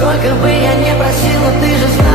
Сколько бы я не просила, ты же знаешь.